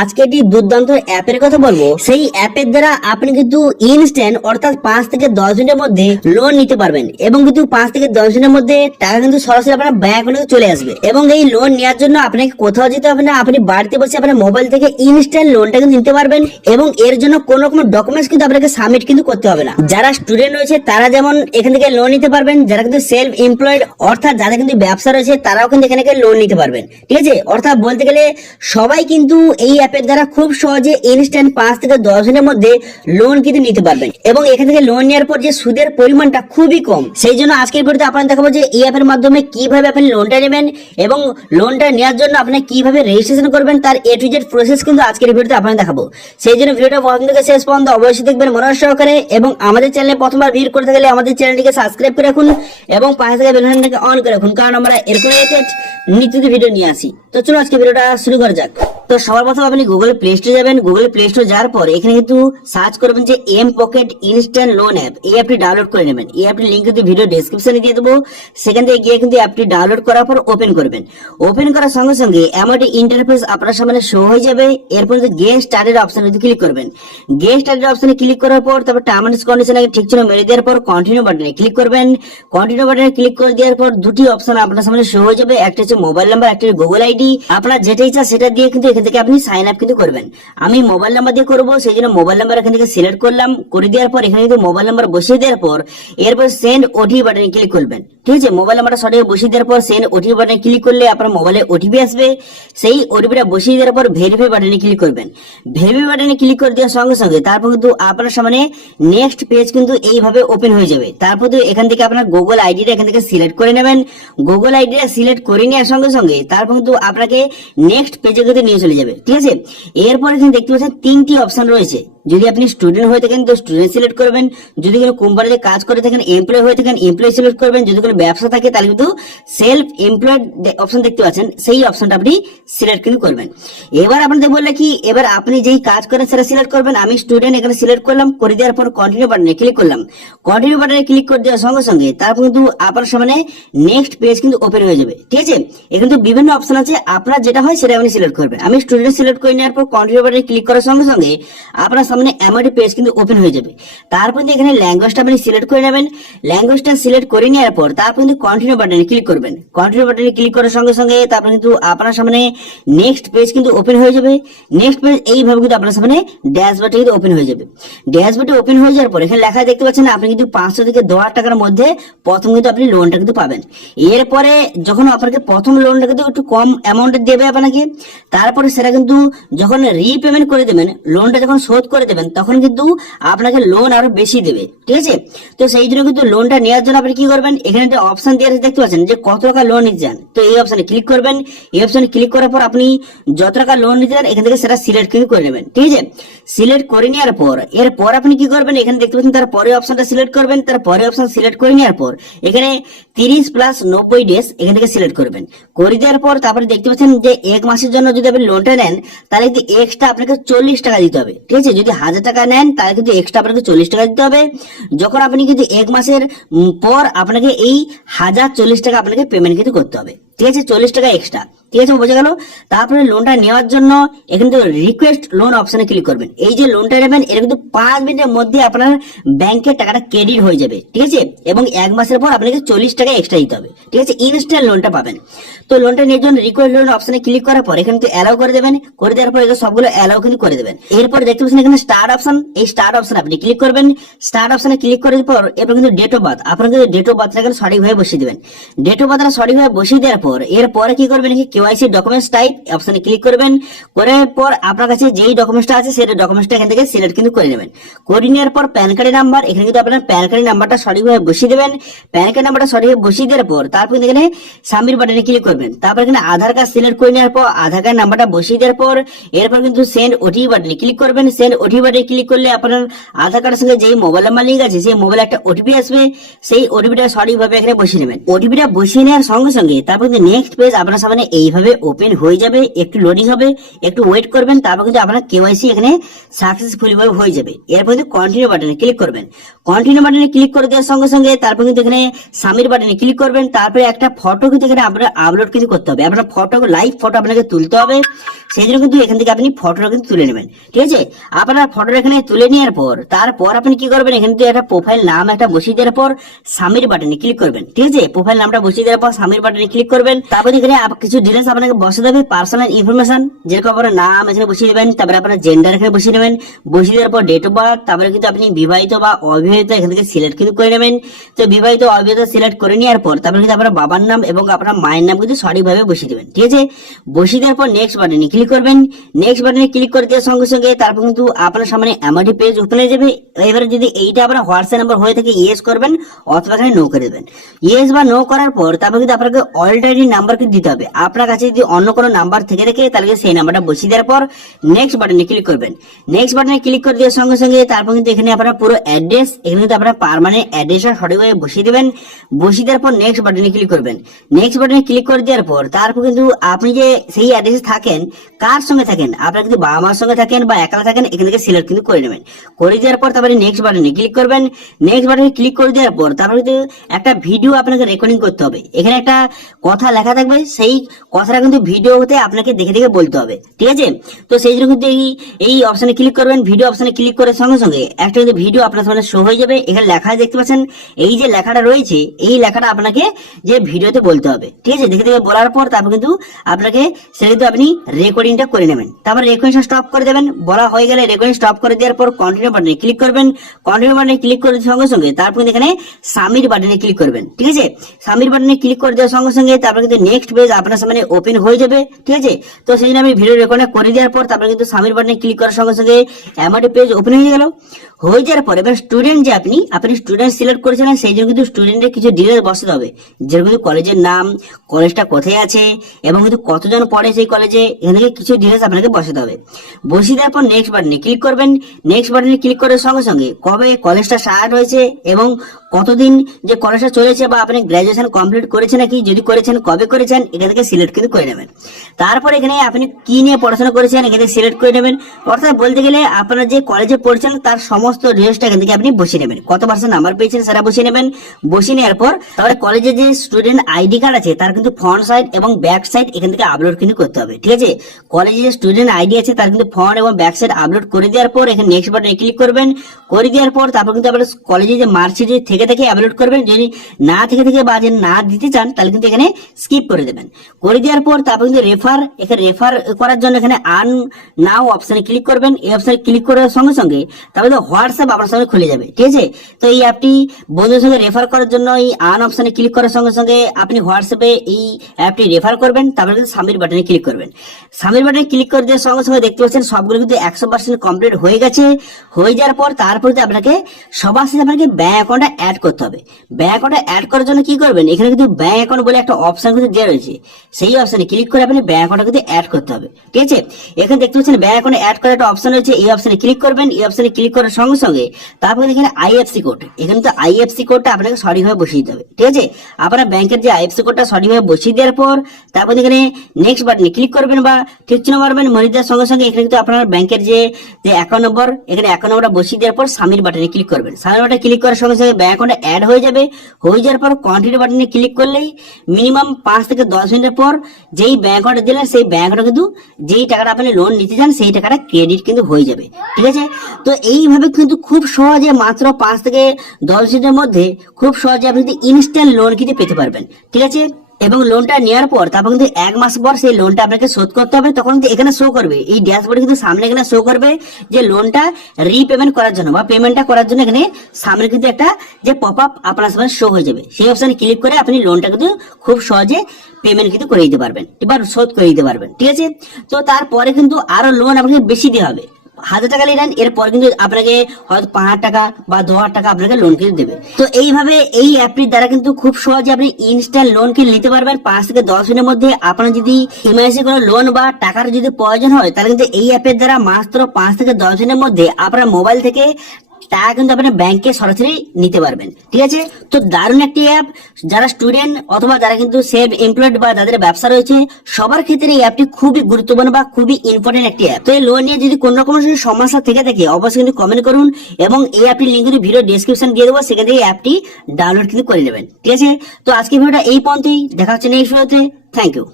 আজকে একটি দুর্দান্ত অ্যাপের কথা বলবো। সেই অ্যাপের দ্বারা আপনি কিন্তু ইনস্ট্যান্ট অর্থাৎ 5 থেকে 10 মিনিটের মধ্যে লোন নিতে পারবেন এবং কিন্তু 5 থেকে 10 দিনের মধ্যে টাকা কিন্তু সরাসরি আপনার ব্যাংক অ্যাকাউন্টে চলে আসবে। এবং এই লোন নেওয়ার জন্য আপনাকে কোথাও যেতে হবে না, আপনি বাড়িতে বসে আপনার মোবাইল থেকে ইনস্ট্যান্ট লোনটা কিন্তু নিতে পারবেন এবং এর জন্য কোনো রকম ডকুমেন্টস কিন্তু আপনাকে সাবমিট কিন্তু করতে হবে না। যারা স্টুডেন্ট রয়েছে তারা যেমন এখান থেকে লোন নিতে পারবেন, যারা কিন্তু সেলফ এমপ্লয়েড অর্থাৎ যাদের কিন্তু ব্যবসা রয়েছে তারাও কিন্তু এখানে লোন নিতে পারবেন। ঠিক আছে, অর্থাৎ বলতে গেলে সবাই কিন্তু এই অ্যাপের দ্বারা খুব সহজে ইনস্ট্যান্ট 5 থেকে 10 দিনের মধ্যে লোন কিন্তু নিতে পারবেন এবং এখান থেকে লোন নেওয়ার পর যে সুদের পরিমাণটা খুবই কম। সেই জন্য আজকের ভিডিওতে আপনাদের দেখাবো যে এই অ্যাপের মাধ্যমে কিভাবে আপনি লোনটা নেবেন এবং লোনটা নেওয়ার জন্য আপনি কিভাবে রেজিস্ট্রেশন করবেন তার এ টু জেড প্রসেস কিন্তু আজকের ভিডিওতে আপনাদের দেখাবো। সেই জন্য ভিডিওটা প্রথম থেকে শেষ পর্যন্ত অবশ্যই দেখবেন মনোযোগ সহকারে এবং আমাদের চ্যানেলে প্রথমবার ভিজিট করতে গেলে আমাদের চ্যানেলটিকে সাবস্ক্রাইব করে রাখুন এবং পাশে থাকা বেল আইকনটাকে অন করে রাখুন, কারণ আমরা এরকম নিত্য ভিডিও নিয়ে আসি। তো চলো আজকে ভিডিওটা শুরু করা যাক। তো সবার প্রথম আপনি গুগল প্লে স্টোরে যাবেন। গুগল প্লে স্টোর যাওয়ার পর এখানে কিন্তু সার্চ করবেন যে mPokket instant loan app. এই অ্যাপটি ডাউনলোড করে নেবেন। এই অ্যাপটির লিংক কিন্তু ভিডিও ডেসক্রিপশনে দিয়ে দেবো, সেখান থেকে গিয়ে কিন্তু অ্যাপটি ডাউনলোড করার পর ওপেন করবেন। ওপেন করার সঙ্গে সঙ্গে এমন একটি ইন্টারফেস আপনার সামনে শো হয়ে যাবে। এরপর গেট স্টার্টেড অপশনে ক্লিক করবেন। গেট স্টার্টেড অপশনে ক্লিক করার পর তারপর টার্মস এন্ড কন্ডিশন ঠিক ছিল মেরে দেওয়ার পর কন্টিনিউ বাটনে ক্লিক করবেন। কন্টিনিউ বাটনে ক্লিক করে দেওয়ার পর দুটি অপশন আপনার সামনে শো হয়ে যাবে, একটা হচ্ছে মোবাইল নাম্বার, একটা গুগল আইডি। আপনার যেটা ইচ্ছা সেটা দিয়ে কিন্তু এখান থেকে আপনি সাইন আপ কিন্তু করবেন। আমি মোবাইল নাম্বার দিয়ে করবো, সেই জন্য মোবাইল নাম্বার এখান থেকে সিলেক্ট করলাম। করে দেওয়ার পর এখানে কিন্তু মোবাইল নাম্বার বসিয়ে দেওয়ার পর এরপর সেন্ড ওটিপি বাটনে ক্লিক করবেন। ঠিক আছে, মোবাইল নাম্বারটা সঠিক বসিয়ে দেওয়ার পর সেন্ড ওটিপি বাটনে ক্লিক করলে আপনার মোবাইলে ওটিপি আসবে। সেই ওটিপিটা বসিয়ে দেওয়ার পর ভেরিফাই বাটনে ক্লিক করবেন। ভেরিফাই বাটনে ক্লিক করে দেওয়ার সঙ্গে সঙ্গে তারপর কিন্তু আপনার সামনে নেক্সট পেজ কিন্তু এইভাবে ওপেন হয়ে যাবে। তারপর তো এখান থেকে আপনার গুগল আইডিটা এখান থেকে সিলেক্ট করে নেবেন। গুগল আইডিটা সিলেক্ট করে নেওয়ার সঙ্গে সঙ্গে তারপর কিন্তু আপনাকে নেক্সট পেজে কিন্তু নিয়ে চলে যাবে। ঠিক আছে, এরপর এখানে দেখতে পাচ্ছেন তিনটি অপশন রয়েছে। যদি আপনি স্টুডেন্ট হয়ে থাকেন তো স্টুডেন্ট সিলেক্ট করবেন, যদি কোনো কোম্পানিতে কাজ করে থাকেন এমপ্লয় হয়ে থাকেন এমপ্লয় সিলেক্ট করবেন, যদি কোনো ব্যবসা থাকে তাহলে কিন্তু সেলফ এমপ্লয়েড অপশন দেখতে পাচ্ছেন সেই অপশনটা আপনি সিলেক্ট কিন্তু করবেন। এবার আপনাদের বললে কি এবার আপনি যেই কাজ করেন সেটা সিলেক্ট করবেন। আমি স্টুডেন্ট এখানে সিলেক্ট করলাম, করে দেওয়ার পর কন্টিনিউ বাটনে ক্লিক করলাম। কন্টিনিউ বাটনে ক্লিক করে দেওয়ার সঙ্গে সঙ্গে তারপর কিন্তু আপনার সামনে নেক্সট পেজ কিন্তু ওপেন হয়ে যাবে। ঠিক আছে, এখানে কিন্তু বিভিন্ন অপশন আছে, আপনার যেটা হয় সেটা আপনি সিলেক্ট করবেন। আমি স্টুডেন্ট সিলেক্ট করে নেওয়ার পর কন্টিনিউ বাটনে ক্লিক করার সঙ্গে সঙ্গে আপনার সামনে এমআরটি পেজ কিন্তু ওপেন হয়ে যাবে। তারপর এখানে ল্যাঙ্গুয়েজটা আপনি সিলেক্ট করে নেবেন। ল্যাঙ্গুয়েজটা সিলেক্ট করে নেওয়ার পর তারপর কিন্তু কন্টিনিউ বাটনে ক্লিক করবেন। কন্টিনিউ বাটনে ক্লিক করার সঙ্গে সঙ্গে তারপর কিন্তু আপনার সামনে নেক্সট পেজ কিন্তু ওপেন হয়ে যাবে। নেক্সট পেজ এইভাবে কিন্তু আপনার সামনে ড্যাশবোর্ডে কিন্তু ওপেন হয়ে যাবে। ড্যাশবোর্ডে ওপেন হয়ে যাওয়ার পর এখানে লেখা দেখতে পাচ্ছেন আপনি কিন্তু 500 থেকে 10,000 টাকার মধ্যে প্রথম কিন্তু আপনি লোনটা কিন্তু পাবেন। এরপরে যখন আপনাকে প্রথম লোনটা কিন্তু একটু কম অ্যামাউন্টে দেবে আপনাকে, তারপরে সেটা কিন্তু যখন রিপেমেন্ট করে দেবেন, লোনটা যখন শোধ করে দেবেন তখন কিন্তু আপনাকে লোন আরো বেশি দেবে। ঠিক আছে, তো সেই জন্য কিন্তু লোনটা নেওয়ার জন্য আপনি কি করবেন, এখানে একটা অপশন দিয়ে দেখতে পাচ্ছেন যে কত টাকা লোন নিতে চান, তো এই অপশনে ক্লিক করবেন। এই অপশনে ক্লিক করার পর আপনি যত টাকা লোন নিতে চান এখান থেকে সেটা সিলেক্ট কিন্তু করে নেবেন। ঠিক আছে, সিলেক্ট করে নেওয়ার পর এরপর আপনি কি করবেন, এখানে দেখতে পাচ্ছেন তার পরে অপশনটা সিলেক্ট করবেন। তার পরে অপশন সিলেক্ট করে নেওয়ার পর এখানে 30 + 90 ডেজ এখান থেকে সিলেক্ট করবেন। করে দেওয়ার পর তারপরে দেখতে পাচ্ছেন যে 1 মাসের জন্য যদি আপনি লোনটা নেন তাহলে কিন্তু এক্সট্রা আপনাকে 40 টাকা দিতে হবে। ঠিক আছে, যদি 1000 টাকা নেন তাহলে কিন্তু এক্সট্রা আপনাকে 40 টাকা দিতে হবে। যখন আপনি কিন্তু 1 মাসের পর আপনাকে এই 1040 টাকা আপনাকে পেমেন্ট কিন্তু করতে হবে। ঠিক আছে, 40 টাকা এক্সট্রা। ঠিক আছে, বোঝা গেল। তারপরে লোনটা নেওয়ার জন্য এখানে তো রিকোয়েস্ট লোন অপশনে ক্লিক করবেন। এই যে লোনটা নেবেন এর কিন্তু 5 মিনিটের মধ্যে আপনার ব্যাংকে টাকাটা ক্রেডিট হয়ে যাবে। ঠিক আছে, এবং 1 মাসের পর আপনাকে 40 টাকা এক্সট্রা দিতে হবে। ঠিক আছে, ইনস্ট্যান্ট লোনটা পাবেন। তো লোনটা নেওয়ার জন্য রিকোয়েস্ট লোন অপশনে ক্লিক করার পর এখানে তো অ্যালাউ করে দেবেন। করে দেওয়ার পর এগুলো সবগুলো অ্যালাউ কিন্তু করে দেবেন। এরপর দেখতে পাচ্ছেন এখানে স্টার্ট অপশন, এই স্টার্ট অপশন আপনি ক্লিক করবেন। স্টার্ট অপশনে ক্লিক করার পর এরপর কিন্তু ডেট অফ বার্থ, আপনার কিন্তু ডেট অফ বার্থটা কিন্তু সঠিকভাবে বসিয়ে দেবেন। ডেট অফ বার্থটা সঠিকভাবে বসিয়ে দেওয়ার পর এরপরে কি করবেন, কেওয়াইসি ডকুমেন্টস টাইপ অপশনে ক্লিক করবেন। করার পর আপনার কাছে যেই ডকুমেন্টসটা আছে সেই ডকুমেন্টসটা এখান থেকে সিলেক্ট কিন্তু করে নেবেন। করে নেওয়ার পর প্যান কার্ডের নাম্বার, এখানে কিন্তু আপনার প্যান কার্ডের নাম্বারটা সঠিকভাবে বসিয়ে দেবেন। প্যান কার্ড নাম্বারটা সঠিকভাবে বসিয়ে দেওয়ার পর তারপর এখানে সাবমিট বাটনে ক্লিক করবেন। তারপর এখানে আধার কার্ড সিলেক্ট করে নেওয়ার পর আধার কার্ড নাম্বারটা বসিয়ে দেওয়ার পর এরপর কিন্তু সেন্ড ওটিপি বাটনে ক্লিক করবেন। সেন্ড ওটিপি বাটনে ক্লিক করলে আপনার আধার কার্ডের সঙ্গে যেই মোবাইল নাম্বার লিঙ্ক আছে সেই মোবাইলে একটা ওটিপি আসবে। সেই ওটিপিটা সঠিকভাবে এখানে বসিয়ে নেবেন। ওটিপিটা বসিয়ে নেওয়ার সঙ্গে সঙ্গে তারপর কিন্তু নেক্সট পেজ আপনার সামনে এইভাবে ওপেন হয়ে যাবে, একটু লোডিং হবে, একটু ওয়েট করবেন, তারপর কিন্তু আপনার কেওয়াইসি এখানে সাকসেসফুলি ভাবে হয়ে যাবে। এরপর কিন্তু কন্টিনিউ বাটনে ক্লিক করবেন। কন্টিনিউ বাটনে ক্লিক করে দেওয়ার সঙ্গে সঙ্গে তারপর কিন্তু এখানে সাবমিট বাটনে ক্লিক করবেন। তারপরে একটা ফটো কিন্তু এখানে আপনার আপলোড কিন্তু করতে হবে, আপনার ফটো লাইভ ফটো আপনাকে তুলতে হবে। সেই জন্য কিন্তু এখান থেকে আপনি ফটোটা কিন্তু তুলে নেবেন, ঠিক আছে। আপনার ফটোটা এখানে তুলে নেওয়ার পর তারপর আপনি কি করবেন, এখানে একটা প্রোফাইল নাম একটা বসিয়ে দেওয়ার পর সাবমিট বাটনে ক্লিক করবেন, ঠিক আছে। প্রোফাইল নামটা বসিয়ে দেওয়ার পর সাবমিট বাটনে ক্লিক করবেন। তারপর এখানে কিছু ডিটেলস আপনাকে বসে দেবে, পার্সোনাল ইনফরমেশন, যেরকম আপনার নাম এখানে বসিয়ে দেবেন, তারপরে আপনার জেন্ডার এখানে বসিয়ে নেবেন, বসিয়ে দেওয়ার পর ডেট অফ বার্থ, তারপরে কিন্তু আপনি বিবাহিত বা অবিবাহিত এখান থেকে সিলেক্ট কিন্তু করে নেবেন। তো বিবাহিত অবিবাহিত সিলেক্ট করে নেওয়ার পর তারপরে কিন্তু আপনার বাবার নাম এবং আপনার মায়ের নাম কিন্তু সঠিকভাবে বসিয়ে দেবেন, ঠিক আছে। বসিয়ে দেওয়ার পর নেক্সট বাটনে ক্লিক করবেন। নেক্সট বাটনে ক্লিক করে দেওয়ার সঙ্গে সঙ্গে তারপর কিন্তু আপনার সামনে এমআরটি পেজ ওপেন হয়ে যাবে। এবারে যদি এইটা আপনার হোয়াটসঅ্যাপ নাম্বার হয়ে থাকে ইয়েস করবেন অথবা এখানে নো করে দেবেন। ইয়েস বা নো করার পর তারপর কিন্তু আপনাকে অলরেডি নাম্বার কিন্তু দিতে হবে। আপনার কাছে যদি অন্য কোনো নাম্বার থেকে থাকে তাহলে সেই নাম্বারটা বসিয়ে দেওয়ার পর নেক্সট বাটনে ক্লিক করবেন। নেক্সট বাটনে ক্লিক করে দেওয়ার সঙ্গে সঙ্গে তারপর কিন্তু এখানে আপনার পুরো অ্যাড্রেস, এখানে কিন্তু আপনার পার্মানেন্ট অ্যাড্রেসটা সঠিকভাবে বসিয়ে দেবেন। বসিয়ে দেওয়ার পর নেক্সট বাটনে ক্লিক করবেন। নেক্সট বাটনে ক্লিক করে দেওয়ার পর তারপর কিন্তু আপনি যে সেই অ্যাড্রেসে থাকেন, কার সঙ্গে থাকেন, আপনার কিন্তু বাবা মার সঙ্গে থাকেন বা একলা থাকেন, এখান থেকে সিলেক্ট কিন্তু করে নেবেন। করে দেওয়ার পর তারপরে নেক্সট বাটনে ক্লিক করবেন। নেক্সট বাটনে ক্লিক করে দেওয়ার পর তারপরে কিন্তু একটা ভিডিও আপনাকে রেকর্ডিং করতে হবে। এখানে একটা কথা লেখা থাকবে, সেই কথাটা কিন্তু ভিডিওতে আপনাকে দেখে দেখে বলতে হবে, ঠিক আছে। তো সেই জন্য কিন্তু এই অপশনে ক্লিক করবেন। ভিডিও অপশনে ক্লিক করার সঙ্গে সঙ্গে একটা কিন্তু ভিডিও আপনার সামনে শো হয়ে যাবে। এখানে লেখা দেখতে পাচ্ছেন, এই যে লেখাটা রয়েছে এই লেখাটা আপনাকে যে ভিডিওতে বলতে হবে, ঠিক আছে। দেখে দেখে বলার পর তারপর কিন্তু আপনাকে সেটা কিন্তু আপনি রেকর্ডিংটা করে নেবেন। তারপর রেকর্ডিংটা স্টপ করে দেবেন। বলা হয়ে গেলে রেকর্ডিং স্টপ করে দেওয়ার পর কন্টিনিউ বাটনে ক্লিক করবেন। কন্টিনিউ বাটনে ক্লিক করে সঙ্গে সঙ্গে তারপর এখানে সাবমিট বাটনে ক্লিক করবেন, ঠিক আছে। সাবমিট বাটনে ক্লিক করে দেওয়ার সঙ্গে সঙ্গে তারপর কিন্তু নেক্সট পেজ আপনার সামনে ওপেন হয়ে যাবে, ঠিক আছে। তো সেই জন্য আমি ভিডিও রেকর্ডিং করে দেওয়ার পর তারপর কিন্তু সাবমিট বাটনে ক্লিক করার সঙ্গে সঙ্গে এমআরটি পেজ ওপেন হয়ে গেল। হয়ে যাওয়ার পর এবার স্টুডেন্ট যে আপনি স্টুডেন্ট সিলেক্ট করেছেন, সেই জন্য কিন্তু স্টুডেন্টের কিছু ডিটেলস বসাতে হবে, যেরকম কিন্তু কলেজের নাম, কলেজটা কোথায় আছে এবং কিন্তু কতজন পড়ে সেই কলেজে, এখানে কিছু ডিটেলস আপনাকে বসাতে হবে। বসিয়ে দেওয়ার পর নেক্সট বাটনে ক্লিক করবেন। নেক্সট বাটনে ক্লিক করার সঙ্গে সঙ্গে কবে কলেজটা স্টার্ট হয়েছে এবং কতদিন যে কলেজটা চলেছে বা আপনি গ্রাজুয়েশন কমপ্লিট করেছেন নাকি, যদি করেছেন কবে করেছেন, এখান থেকে সিলেক্ট কিন্তু করে নেবেন। তারপর এখানে আপনি কি নিয়ে পড়াশোনা করেছেন এখানে সিলেক্ট করে নেবেন। অর্থাৎ বলতে গেলে আপনারা যে কলেজে পড়ছেন তার সমস্ত ডিটেলসটা এখান থেকে আপনি বসিয়ে নেবেন। কত পার্সেন্ট নাম্বার পেয়েছেন সেটা বসিয়ে নেবেন। বসিয়ে নেওয়ার পর তারপরে কলেজে যে স্টুডেন্ট আইডি কার্ড আছে তার কিন্তু ফ্রন্ট সাইড এবং ব্যাক সাইড এখান থেকে আপলোড কিন্তু করতে হবে, ঠিক আছে। কলেজে যে স্টুডেন্ট আইডি আছে তার কিন্তু ফ্রন্ট এবং ব্যাক সাইড আপলোড করে দেওয়ার পর এখানে নেক্সট বাটনে ক্লিক করবেন। করে দেওয়ার পর তারপর কিন্তু আপনার কলেজে যে মার্কশিট থেকে থেকে আপলোড করবেন, যদি না থেকে বা যে না দিতে চান তাহলে কিন্তু এখানে স্কিপ করে দেবেন। করে দেওয়ার পর তারপর কিন্তু এখানে রেফার করার জন্য এখানে আর্ন নাও অপশনে ক্লিক করবেন। এই অপশনে ক্লিক করার সঙ্গে সঙ্গে তারপরে হোয়াটসঅ্যাপ আপনার সঙ্গে খুলে যাবে, ঠিক আছে। তো এই অ্যাপটি বন্ধুদের সঙ্গে রেফার করার জন্য এই আর্ন অপশনে ক্লিক করার সঙ্গে সঙ্গে আপনি হোয়াটসঅ্যাপে এই অ্যাপটি রেফার করবেন। তারপরে কিন্তু সাবমিট বাটনে ক্লিক করবেন। সাবমিট বাটনে ক্লিক করে দেওয়ার সঙ্গে সঙ্গে দেখতে পাচ্ছেন সবগুলো কিন্তু 100% কমপ্লিট হয়ে গেছে। হয়ে যাওয়ার পর তারপরে আপনাকে সবার সাথে আপনাকে ব্যাংক অ্যাকাউন্টটা অ্যাড করতে হবে। ব্যাংক অ্যাকাউন্টটা অ্যাড করার জন্য কি করবেন, এখানে কিন্তু ব্যাংক অ্যাকাউন্ট বলে একটা অপশন কিন্তু দেওয়া রয়েছে, সেই অপশনে ক্লিক করে আপনি ব্যাংক অ্যাকাউন্টটা কিন্তু অ্যাড করতে হবে, ঠিক আছে। এখানে দেখতে পাচ্ছেন ব্যাংক অ্যাকাউন্ট অ্যাড করার একটা অপশন রয়েছে, এই অপশনে ক্লিক করবেন। এই অপশনে ক্লিক করার সঙ্গে সঙ্গে তারপরে এখানে আইএফসি কোড, এখানে তো আইএফসি কোডটা আপনাকে সঠিকভাবে বসিয়ে দিতে হবে, ঠিক আছে। আপনার ব্যাংকের যে আইএফসি কোডটা সঠিকভাবে বসিয়ে দেওয়ার পর তারপর এখানে নেক্সট বাটনে ক্লিক করবেন বা ঠিক চিহ্ন মারবেন। মনে দেওয়ার সঙ্গে সঙ্গে এখানে কিন্তু আপনার ব্যাংকের যে অ্যাকাউন্ট নম্বর, এখানে অ্যাকাউন্ট নম্বরটা বসিয়ে দেওয়ার পর সাবমিট বাটনে ক্লিক করবেন। সাবমিট বাটনে ক্লিক করার সঙ্গে সঙ্গে ব্যাংক অ্যাকাউন্টটা অ্যাড হয়ে যাবে। হয়ে যাওয়ার পর কন্টিনিউ বাটনে ক্লিক করলেই মিনিমাম 5 থেকে 10 মিনিটের পর যেই ব্যাংক অ্যাকাউন্ট দিলেন সেই ব্যাংক অ্যাকাউন্ট কিন্তু যেই টাকাটা আপনি লোন নিতে চান সেই টাকাটা ক্রেডিট কিন্তু হয়ে যাবে, ঠিক আছে। তো এইভাবে কিন্তু খুব সহজে মাত্র 5 থেকে 10 মিনিটের মধ্যে খুব সহজে আপনি ইনস্ট্যান্ট লোন কিন্তু পেতে পারবেন, ঠিক আছে। এবং লোনটা নেওয়ার পর তারপর কিন্তু 1 মাস পর সেই লোনটা আপনাকে শোধ করতে হবে। তখন কিন্তু এখানে শো করবে, এই ড্যাশবোর্ডে কিন্তু সামনে এখানে শো করবে যে লোনটা রিপেমেন্ট করার জন্য বা পেমেন্টটা করার জন্য এখানে সামনে কিন্তু একটা যে পপ আপ আপনার সামনে শো হয়ে যাবে। সেই অপশনে ক্লিক করে আপনি লোনটা কিন্তু খুব সহজে পেমেন্ট কিন্তু করে দিতে পারবেন, এবার শোধ করে দিতে পারবেন, ঠিক আছে। তো তারপরে কিন্তু আরো লোন আপনাকে বেশি দেওয়া হবে। 1000 টাকা নিলেন, এরপর কিন্তু আপনাকে হয়তো 5000 টাকা বা 2000 টাকা আপনাকে লোন কিন্তু দেবে। তো এইভাবে এই অ্যাপটির দ্বারা কিন্তু খুব সহজে আপনি ইনস্ট্যান্ট লোন কিনে নিতে পারবেন 5 থেকে 10 দিনের মধ্যে। আপনার যদি ইমার্জেন্সি কোনো লোন বা টাকার যদি প্রয়োজন হয় তাহলে কিন্তু এই অ্যাপের দ্বারা মাত্র 5 থেকে 10 দিনের মধ্যে আপনার মোবাইল থেকে টাকা কিন্তু আপনার ব্যাংকে সরাসরি নিতে পারবেন। ঠিক আছে, তো দারুণ একটি অ্যাপ, যারা স্টুডেন্ট অথবা যারা কিন্তু সেলফ এমপ্লয়েড বা যাদের ব্যবসা রয়েছে সবার ক্ষেত্রে এই অ্যাপটি খুবই গুরুত্বপূর্ণ বা খুবই ইম্পর্টেন্ট একটি অ্যাপ। তো এই লোন নিয়ে যদি কোনো রকম সমস্যা থেকে থাকে অবশ্যই কিন্তু কমেন্ট করুন, এবং এই অ্যাপটির লিঙ্ক কিন্তু ভিডিও ডেসক্রিপশন দিয়ে দেবো, সেখান থেকে অ্যাপটি ডাউনলোড কিন্তু করে নেবেন। ঠিক আছে, তো আজকে ভিডিওটা এই পর্যন্তই, দেখা হচ্ছে নেক্সট ভিডিওতে। Thank you.